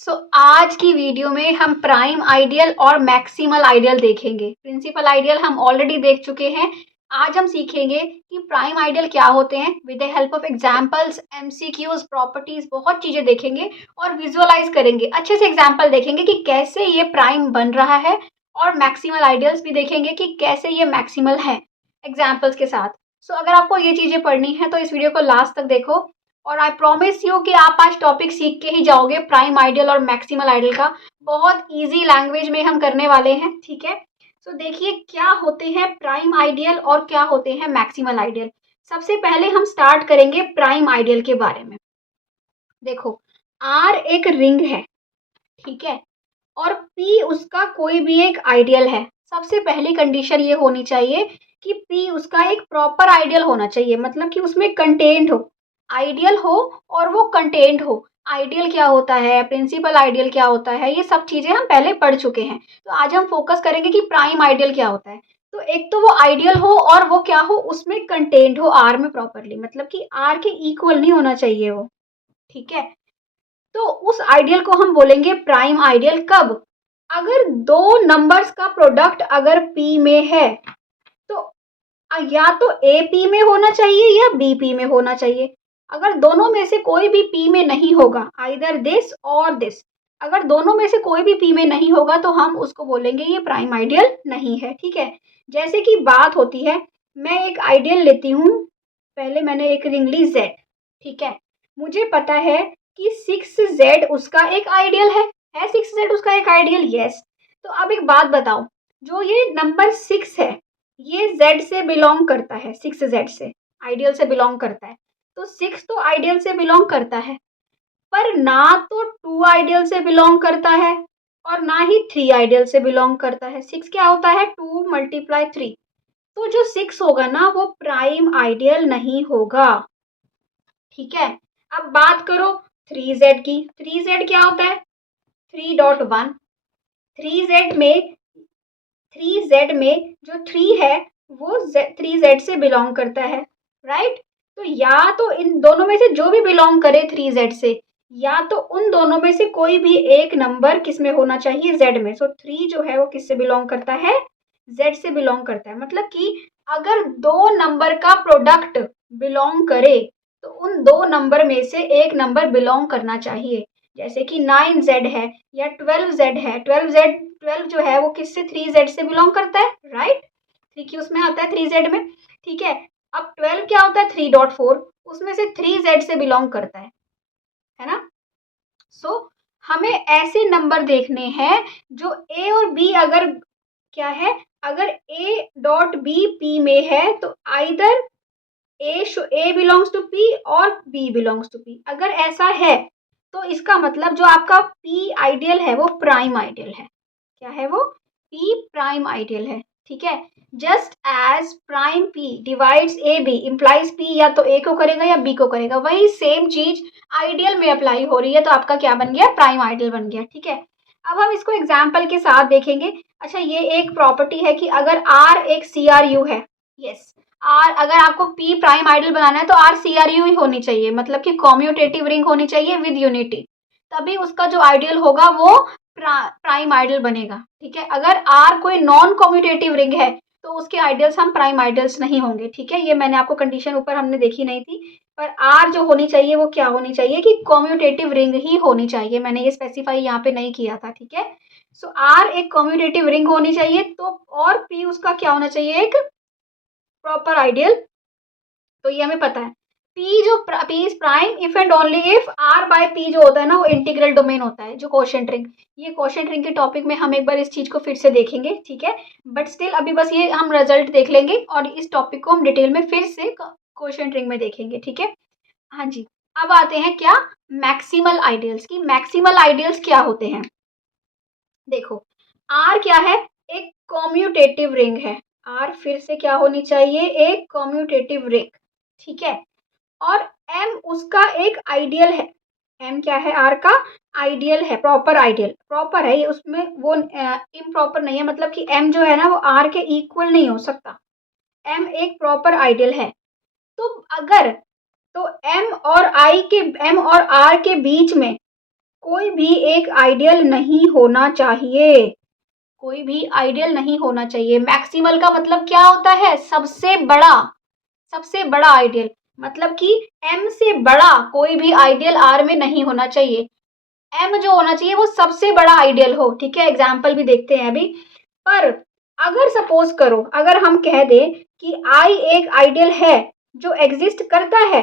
आज की वीडियो में हम प्राइम आइडियल और मैक्सिमल आइडियल देखेंगे। प्रिंसिपल आइडियल हम ऑलरेडी देख चुके हैं। आज हम सीखेंगे कि प्राइम आइडियल क्या होते हैं with the help of examples, MCQs, properties, बहुत चीजें देखेंगे और विजुअलाइज करेंगे। अच्छे से एग्जांपल देखेंगे कि कैसे ये प्राइम बन रहा है और मैक्सिमल आइडियल्स भी देखेंगे कि कैसे ये मैक्सिमल है एग्जाम्पल्स के साथ। अगर आपको ये चीजें पढ़नी है तो इस वीडियो को लास्ट तक देखो और आई प्रॉमिस यू कि आप आज टॉपिक सीख के ही जाओगे प्राइम आइडियल और मैक्सिमल आइडियल का। बहुत इजी लैंग्वेज में हम करने वाले हैं, ठीक है। देखिए क्या होते हैं प्राइम आइडियल और क्या होते हैं मैक्सिमल आइडियल। सबसे पहले हम स्टार्ट करेंगे प्राइम आइडियल के बारे में। देखो, आर एक रिंग है, ठीक है, और पी उसका कोई भी एक आइडियल है। सबसे पहली कंडीशन ये होनी चाहिए कि पी उसका एक प्रॉपर आइडियल होना चाहिए, मतलब कि उसमें कंटेंट हो, आइडियल हो और वो कंटेंट हो। आइडियल क्या होता है, प्रिंसिपल आइडियल क्या होता है, ये सब चीज़ें हम पहले पढ़ चुके हैं। तो आज हम फोकस करेंगे कि प्राइम आइडियल क्या होता है। तो एक तो वो आइडियल हो और वो क्या हो, उसमें कंटेंट हो आर में प्रॉपरली, मतलब कि आर के इक्वल नहीं होना चाहिए वो, ठीक है। तो उस आइडियल को हम बोलेंगे प्राइम आइडियल कब, अगर दो नंबर्स का प्रोडक्ट अगर पी में है तो या तो ए पी में होना चाहिए या बी पी में होना चाहिए। अगर दोनों में से कोई भी पी में नहीं होगा, आइदर दिस और दिस, अगर दोनों में से कोई भी पी में नहीं होगा तो हम उसको बोलेंगे ये प्राइम आइडियल नहीं है, ठीक है। जैसे कि बात होती है, मैं एक आइडियल लेती हूँ, पहले मैंने एक रिंग ली जेड, ठीक है। मुझे पता है कि 6Z उसका एक आइडियल है 6Z उसका एक आइडियल, यस। तो अब एक बात बताओ, जो ये नंबर 6 है ये Z से बिलोंग करता है, 6Z से आइडियल से बिलोंग करता है। तो 6 तो आइडियल से बिलोंग करता है, पर ना तो 2 आइडियल से बिलोंग करता है और ना ही 3 आइडियल से बिलोंग करता है। 6 क्या होता है, 2 × 3। तो जो 6 होगा ना वो प्राइम आइडियल नहीं होगा, ठीक है। अब बात करो 3Z की। 3Z क्या होता है, 3.1। 3Z में 3Z में जो 3 है वो 3Z से बिलोंग करता है, राइट। तो या तो इन दोनों में से जो भी बिलोंग करे 3Z से, या तो उन दोनों में से कोई भी एक नंबर किस में होना चाहिए, Z में। 3 जो है वो किससे बिलोंग करता है, Z से बिलोंग करता है। मतलब कि अगर दो नंबर का प्रोडक्ट बिलोंग करे तो उन दो नंबर में से एक नंबर बिलोंग करना चाहिए। जैसे कि 9Z है या 12Z है, 12 जो है वो किससे, 3Z से बिलोंग करता है, राइट। 3 की उसमें आता है 3Z में, ठीक है। अब 12 क्या होता है, 3.4, उसमें से 3Z से बिलोंग करता है ना। हमें ऐसे नंबर देखने हैं जो ए और बी अगर क्या है, अगर ए डॉट बी पी में है तो either A belongs to P और बी बिलोंग्स टू पी। अगर ऐसा है तो इसका मतलब जो आपका पी आइडियल है वो प्राइम आइडियल है। क्या है वो, पी प्राइम आइडियल है, ठीक है। Just as prime P divides A B implies P या तो ए को करेगा या बी को करेगा, वही सेम चीज आइडियल में अप्लाई हो रही है, तो आपका क्या बन गया, प्राइम आइडियल बन गया, ठीक है। अब हम इसको एग्जाम्पल के साथ देखेंगे। अच्छा, ये एक प्रॉपर्टी है कि अगर आर एक सी आर यू है, यस, आर अगर आपको पी प्राइम आइडियल बनाना है तो आर सी आर यू ही होनी चाहिए, मतलब कि कॉम्यूटेटिव रिंग होनी चाहिए विद यूनिटी, तभी उसका जो आइडियल होगा वो प्राइम आइडियल बनेगा, ठीक है। अगर आर कोई नॉन कॉम्यूटेटिव रिंग है तो उसके आइडियल्स हम प्राइम आइडियल्स नहीं होंगे, ठीक है। ये मैंने आपको कंडीशन ऊपर हमने देखी नहीं थी, पर आर जो होनी चाहिए वो क्या होनी चाहिए कि कॉम्यूटेटिव रिंग ही होनी चाहिए, मैंने ये स्पेसिफाई यहाँ पे नहीं किया था, ठीक है। आर एक कॉम्यूटेटिव रिंग होनी चाहिए तो, और पी उसका क्या होना चाहिए, एक प्रॉपर आइडियल। तो ये हमें पता है, P जो P is prime if and only if R by P जो होता है ना वो इंटीग्रल डोमेन होता है, जो क्वोशिएंट रिंग। ये क्वोशिएंट रिंग के टॉपिक में हम एक बार इस चीज को फिर से देखेंगे, ठीक है। बट स्टिल अभी बस ये हम रिजल्ट देख लेंगे और इस टॉपिक को हम डिटेल में फिर से क्वोशिएंट रिंग में देखेंगे, ठीक है। हाँ जी, अब आते हैं क्या, मैक्सिमल आइडियल्स की। मैक्सिमल आइडियल्स क्या होते हैं, देखो R क्या है, एक कॉम्यूटेटिव रिंग है। R फिर से क्या होनी चाहिए, एक कॉम्यूटेटिव रिंग, ठीक है। और M उसका एक आइडियल है। M क्या है, R का आइडियल है, प्रॉपर आइडियल, प्रॉपर है ये, उसमें वो इम्प्रॉपर नहीं है, मतलब कि M जो है ना वो R के इक्वल नहीं हो सकता। M एक प्रॉपर आइडियल है। तो अगर तो M और R के बीच में कोई भी एक आइडियल नहीं होना चाहिए, कोई भी आइडियल नहीं होना चाहिए। मैक्सिमल का मतलब क्या होता है? सबसे बड़ा, सबसे बड़ा आइडियल, मतलब कि m से बड़ा कोई भी आइडियल R में नहीं होना चाहिए। m जो होना चाहिए वो सबसे बड़ा आइडियल हो, ठीक है। एग्जाम्पल भी देखते हैं अभी। पर अगर सपोज करो, अगर हम कह दें कि I एक आइडियल है जो एग्जिस्ट करता है,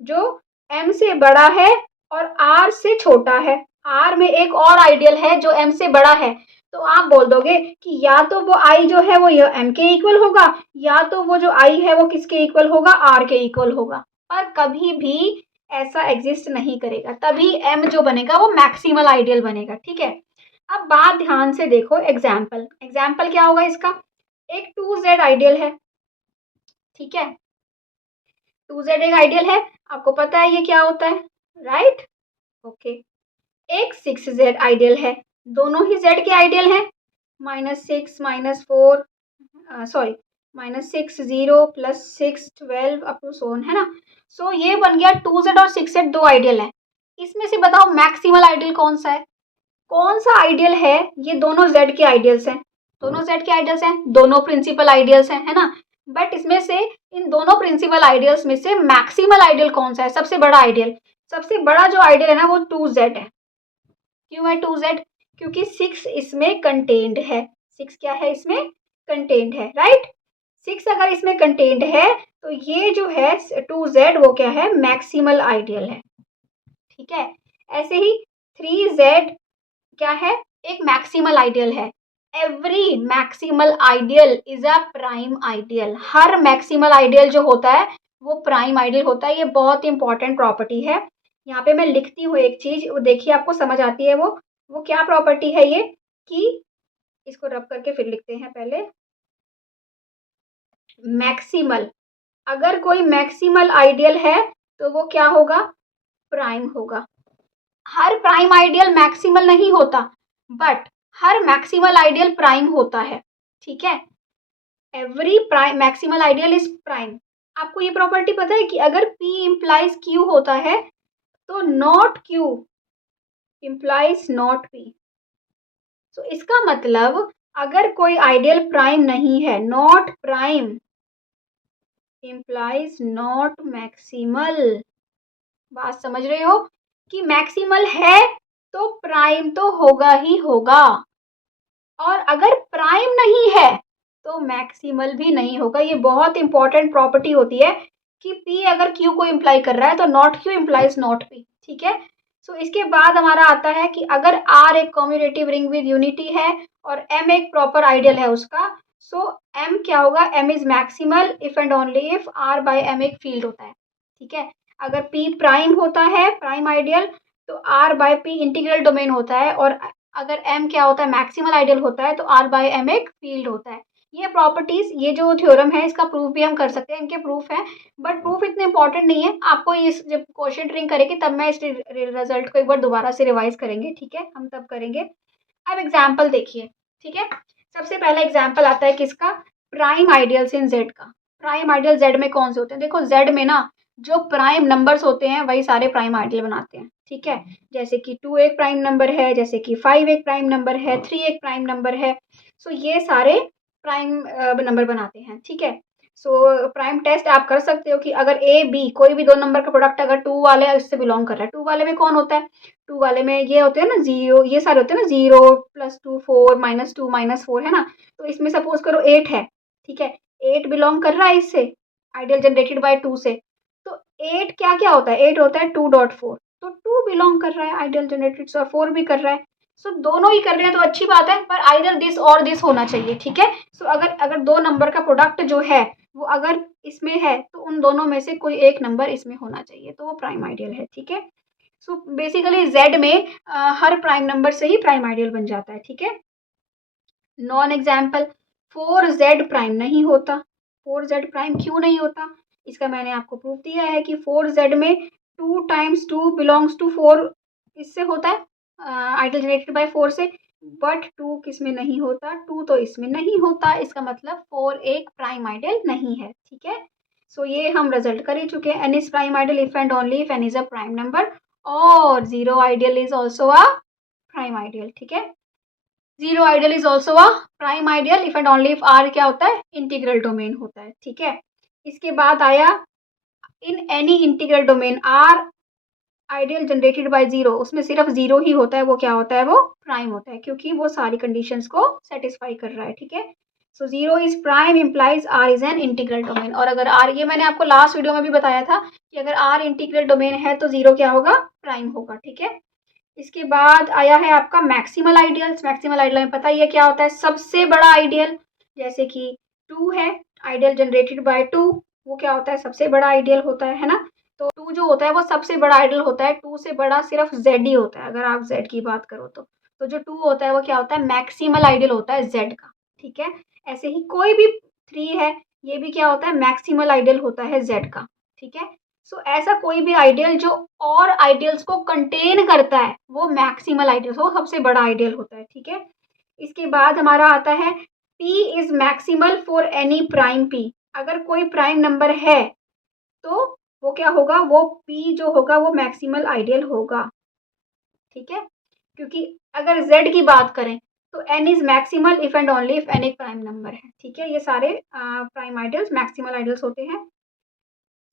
जो m से बड़ा है और R से छोटा है, R में एक और आइडियल है जो m से बड़ा है, तो आप बोल दोगे कि या तो वो I जो है वो m के इक्वल होगा, या तो वो जो I है वो किसके इक्वल होगा? R के इक्वल होगा। पर कभी भी ऐसा एग्जिस्ट नहीं करेगा, तभी m जो बनेगा वो मैक्सिमल आइडियल बनेगा, ठीक है। अब बात ध्यान से देखो, एग्जाम्पल, एग्जाम्पल क्या होगा इसका? एक 2z आइडियल है, ठीक है। 2z एक आइडियल है, आपको पता है ये क्या होता है, राइट? ओके। एक 6z आइडियल है, दोनों ही z के आइडियल हैं, -6 -4 सॉरी -6 0 +6 12 अप टू सोन, है ना। सो ये बन गया 2z और 6z दो आइडियल है। इसमें से बताओ मैक्सिमल आइडियल कौन सा है? कौन सा आइडियल है? ये दोनों z के आइडियल्स हैं, दोनों z के आइडियल्स हैं, दोनों प्रिंसिपल आइडियल्स हैं, है ना। बट इसमें से, इन दोनों प्रिंसिपल आइडियल्स में से मैक्सिमल आइडियल कौन सा है? सबसे बड़ा आइडियल, सबसे बड़ा जो आइडियल है ना वो 2z है। क्यों है 2z? क्योंकि 6 इसमें कंटेन्ड है, 6 क्या है इसमें? कंटेन्ड है, राइट। 6 अगर इसमें कंटेन्ड है तो ये जो है 2z वो क्या है? मैक्सिमल आइडियल है, ठीक है। ऐसे ही 3z क्या है? एक मैक्सिमल आइडियल है। Every maximal ideal is a prime ideal. Her maximal ideal जो होता है वो प्राइम आइडियल होता है। ये बहुत इंपॉर्टेंट प्रॉपर्टी है। यहाँ पे मैं लिखती हूँ एक चीज, वो देखिए आपको समझ आती है। वो क्या प्रॉपर्टी है ये? कि इसको रब करके फिर लिखते हैं पहले। मैक्सिमल, अगर कोई मैक्सिमल आइडियल है तो वो क्या होगा? प्राइम होगा। हर प्राइम आइडियल मैक्सिमल नहीं होता, but her maximal ideal prime होता है, ठीक है। Every prime maximal ideal is prime. आपको ये प्रॉपर्टी पता है कि अगर P इम्प्लाइज Q होता है तो not Q implies not P। तो इसका मतलब अगर कोई आइडियल प्राइम नहीं है, not prime implies not maximal. बात समझ रहे हो कि मैक्सिमल है तो प्राइम तो होगा ही होगा, और अगर प्राइम नहीं है तो मैक्सिमल भी नहीं होगा। ये बहुत इंपॉर्टेंट प्रॉपर्टी होती है कि P अगर Q को इम्प्लाई कर रहा है तो not Q implies not P, ठीक है। सो इसके बाद हमारा आता है कि अगर R एक कम्यूटेटिव रिंग विद यूनिटी है और M एक प्रॉपर आइडियल है उसका, सो M क्या होगा? M is maximal if and only if R by M एक फील्ड होता है, ठीक है। अगर P प्राइम होता है, प्राइम आइडियल, तो R by P integral domain होता है, और अगर M क्या होता है? मैक्सिमल आइडियल होता है, तो R बाय M एक फील्ड होता है। ये प्रॉपर्टीज, ये जो थ्योरम है इसका प्रूफ भी हम कर सकते हैं, इनके प्रूफ है, बट प्रूफ इतने इंपॉर्टेंट नहीं है। आपको इस जब क्वेश्चन रिंग करेगी तब मैं इस रिजल्ट को एक बार दोबारा से रिवाइज करेंगे, ठीक है, हम तब करेंगे। अब एग्जाम्पल देखिए, ठीक है। सबसे पहला एग्जाम्पल आता है किसका? प्राइम आइडियल्स इन जेड का। प्राइम आइडियल जेड में कौन से होते हैं? देखो जेड में ना जो प्राइम नंबर्स होते हैं वही सारे प्राइम आइडियल बनाते हैं, ठीक है। जैसे कि 2 एक प्राइम नंबर है, जैसे कि 5 एक प्राइम नंबर है, 3 एक प्राइम नंबर है। सो ये सारे प्राइम नंबर बनाते हैं, ठीक है। सो प्राइम टेस्ट आप कर सकते हो कि अगर ए बी कोई भी दो नंबर का प्रोडक्ट अगर 2 वाले इससे बिलोंग कर रहा है, 2 वाले में कौन होता है? 2 वाले में ये होते हैं ना 0, ये सारे होते हैं ना 0 +2 4 -2 -4, है ना। तो इसमें सपोज करो 8 है, ठीक है। 8 बिलोंग कर रहा है इससे, आइडियल जनरेटेड बाय 2 से। तो 8 क्या क्या होता है? 8 होता है 2.4, तो 2 बिलोंग कर रहा है आइडियल जनरेटेड से, और 4 भी कर रहा है। सो दोनों ही कर रहे हैं तो अच्छी बात है, पर आइदर दिस और दिस होना चाहिए, ठीक है। सो अगर अगर दो नंबर का प्रोडक्ट जो है वो अगर इसमें है तो उन दोनों में से कोई एक नंबर इसमें होना चाहिए, तो वो प्राइम आइडियल है, ठीक है। सो बेसिकली जेड में हर प्राइम नंबर से ही प्राइम आइडियल बन जाता है, ठीक है। नॉन एग्जाम्पल, 4z प्राइम नहीं होता। 4z प्राइम क्यों नहीं होता? इसका मैंने आपको प्रूफ दिया है कि 4z में 2 × 2 बिलोंग्स टू 4 इससे होता है, आइडियल जनरेटेड बाय 4 से, बट 2 किस में नहीं होता? 2 तो इसमें नहीं होता। इसका मतलब 4 एक प्राइम आइडियल नहीं है, ठीक है। सो ये हम रिजल्ट कर ही चुके हैं। N is prime ideal if and only if N is a prime number, और zero ideal is also a prime ideal, ठीक है। Zero ideal is also a prime ideal if and only if R क्या होता है, integral domain होता है, ठीक है। इसके बाद आया in any integral domain are ideal generated by zero, उसमें सिर्फ जीरो ही होता है, वो क्या होता है, वो प्राइम होता है, क्योंकि वो सारी कंडीशंस को सेटिस्फाई कर रहा है, ठीक है। So zero is prime implies R is an integral domain. और अगर आर, ये मैंने आपको लास्ट वीडियो में भी बताया था कि अगर आर इंटीग्रल डोमेन है तो जीरो क्या होगा, प्राइम होगा, ठीक है। इसके बाद आया है आपका मैक्सिमल आइडियल्स। मैक्सिमल आइडियल में पता ही है क्या होता है, सबसे बड़ा आइडियल। जैसे कि टू है, आइडियल जनरेटेड बाय टू, वो क्या होता है, सबसे बड़ा आइडियल होता है ना। तो टू जो होता है वो सबसे बड़ा आइडियल होता है, टू से बड़ा सिर्फ जेड ही होता है, अगर आप जेड की बात करो तो जो टू होता है वो क्या होता है, मैक्सिमल आइडियल होता है जेड का, ठीक है। ऐसे ही कोई भी थ्री है, ये भी क्या होता है, मैक्सिमल आइडियल होता है जेड का, ठीक है। सो ऐसा कोई भी आइडियल जो और आइडियल्स को कंटेन करता है वो मैक्सिमल आइडियल, वो सबसे बड़ा आइडियल होता है, ठीक है। इसके बाद हमारा आता है P is maximal for any prime P। अगर कोई प्राइम नंबर है तो वो क्या होगा, वो P जो होगा वो मैक्सिमल आइडियल होगा, ठीक है। क्योंकि अगर Z की बात करें तो N is maximal if and only if N एक प्राइम नंबर है, ठीक है। ये सारे प्राइम आइडियल्स मैक्सिमल आइडियल्स होते हैं।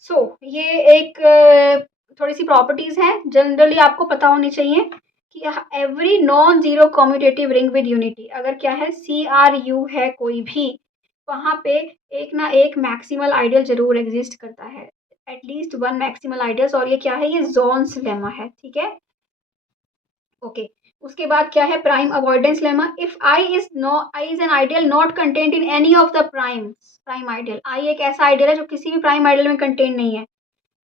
सो ये एक थोड़ी सी प्रॉपर्टीज हैं, जनरली आपको पता होनी चाहिए कि every non zero commutative ring with unity, अगर क्या है, CRU है कोई भी, वहाँ पे एक ना एक मैक्सिमल आइडियल जरूर एग्जिस्ट करता है, एटलीस्ट वन मैक्सिमल आइडियल्स। और ये क्या है, ये जोन्स लेमा है, ठीक है, ओके। उसके बाद क्या है, prime avoidance lemma. If I is an ideal not contained in any of the prime ideal, I एक ऐसा आइडियल है जो किसी भी प्राइम आइडियल में कंटेंट नहीं है,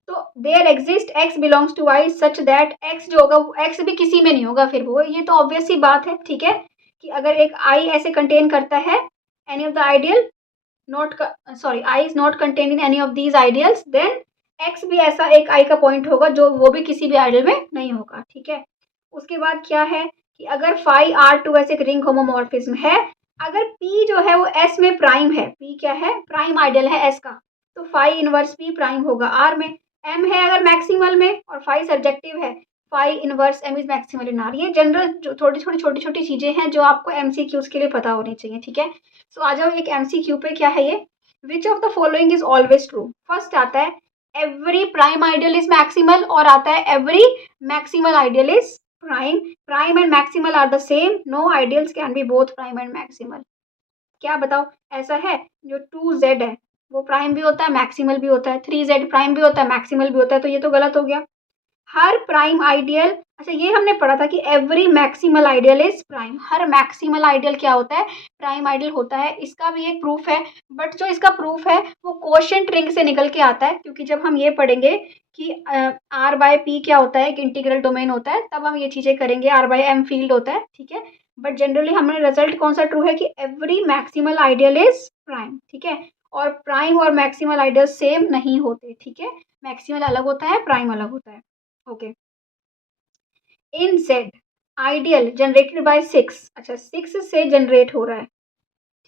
तो there exist X belongs to I such that X जो होगा, एक्स भी किसी में नहीं होगा फिर वो, ये तो ऑब्वियस सी बात है, ठीक है। कि अगर एक आई ऐसे कंटेन करता है any of the ideal not, sorry, I is not contain in any of these ideals, then X भी ऐसा एक आई का पॉइंट होगा जो वो भी किसी भी आइडियल में नहीं होगा, ठीक है। उसके बाद क्या है कि अगर फाई आर टू ऐसे एक रिंग होमोमॉर्फिज्म है, अगर पी जो है वो एस में प्राइम है, पी क्या है, प्राइम आइडियल है एस का, तो फाई इनवर्स पी प्राइम होगा आर में। एम है अगर मैक्सिमल में और फाई सब्जेक्टिव है, phi inverse M is maximal in R. ये जनरल जो छोटी छोटी चीजें हैं जो आपको एमसीक्यूज के लिए पता होनी चाहिए, ठीक है। सो आ जाओ एक एमसीक्यू पे, क्या है ये, which of the following is always true. First आता है every prime ideal is maximal, और आता है every maximal ideal is prime. Prime and maximal are the same, no ideals can be both prime and maximal. क्या बताओ, ऐसा है, जो 2Z है वो प्राइम भी होता है मैक्सिमल भी होता है, 3Z प्राइम भी होता है मैक्सिमल भी होता है, तो ये तो गलत हो गया। हर प्राइम आइडियल, अच्छा ये हमने पढ़ा था कि every maximal ideal is prime, her maximal ideal क्या होता है, प्राइम आइडियल होता है। इसका भी एक प्रूफ है, बट जो इसका प्रूफ है वो क्वोशिएंट रिंग से निकल के आता है, क्योंकि जब हम ये पढ़ेंगे कि R बाय P क्या होता है, एक इंटीग्रल डोमेन होता है, तब हम ये चीज़ें करेंगे, R बाय M फील्ड होता है, ठीक है। बट जनरली हमने रिजल्ट कौन सा ट्रू है कि every maximal ideal is prime, ठीक है। और प्राइम और मैक्सिमल आइडियल सेम नहीं होते, ठीक है, मैक्सिमल अलग होता है, प्राइम अलग होता है, okay. In Z ideal generated by 6, अच्छा 6 से जनरेट हो रहा है,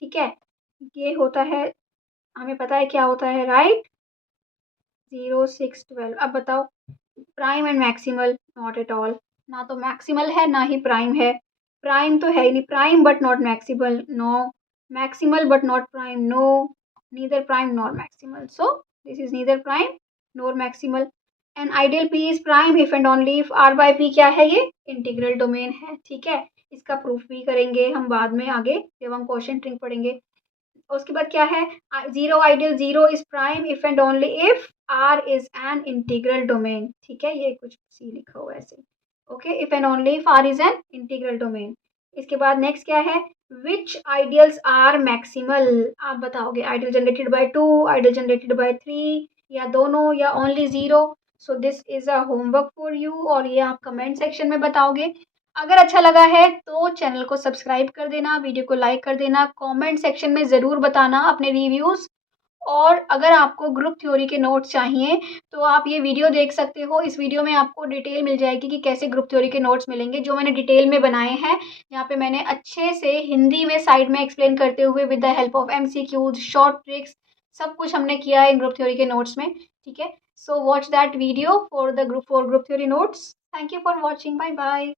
ठीक है, ये होता है, हमें पता है क्या होता है, राइट, 0 6 12। अब बताओ prime and maximal, not at all, ना तो मैक्सिमल है ना ही प्राइम है, प्राइम तो है ही नहीं, prime but not maximal, no, maximal but not prime, no, neither prime nor maximal, so this is neither prime nor maximal. An ideal P is prime if and only if R by P क्या है, ये integral domain है, ठीक है। इसका proof भी करेंगे हम बाद में आगे जब हम क्वोशिएंट रिंग पढ़ेंगे। उसके बाद क्या है, zero ideal, zero is prime if and only if R is an integral domain, ठीक है, ये कुछ सी लिखा हुआ है ऐसे, okay, if and only if R is an integral domain. इसके बाद नेक्स्ट क्या है, विच आइडियल्स आर मैक्सिमल, आप बताओगे ideal generated by 2, ideal generated by 3, या दोनों, या only zero. So this is a homework for you, और ये आप कमेंट सेक्शन में बताओगे। अगर अच्छा लगा है तो चैनल को सब्सक्राइब कर देना, वीडियो को लाइक कर देना, कमेंट सेक्शन में ज़रूर बताना अपने रिव्यूज़। और अगर आपको ग्रुप थ्योरी के नोट्स चाहिए तो आप ये वीडियो देख सकते हो, इस वीडियो में आपको डिटेल मिल जाएगी कि कैसे ग्रुप थ्योरी के नोट्स मिलेंगे, जो मैंने डिटेल में बनाए हैं। यहाँ पे मैंने अच्छे से हिंदी में साइड में एक्सप्लेन करते हुए with the help of MCQs, short tricks, सब कुछ हमने किया है इन ग्रुप थ्योरी के नोट्स में, ठीक है। So watch that video for group theory notes. Thank you for watching. Bye bye.